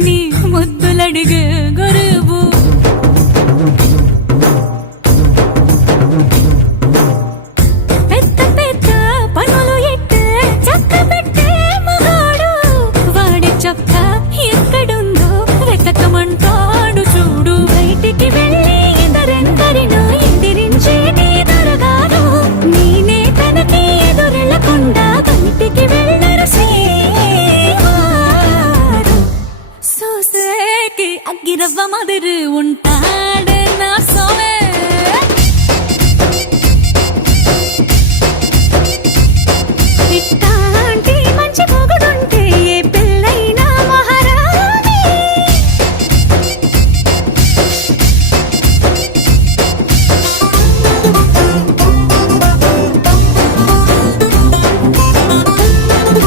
చిన్ని ముద్దులడుగు గురు அக்கிரவ மதுரு உன் தாய்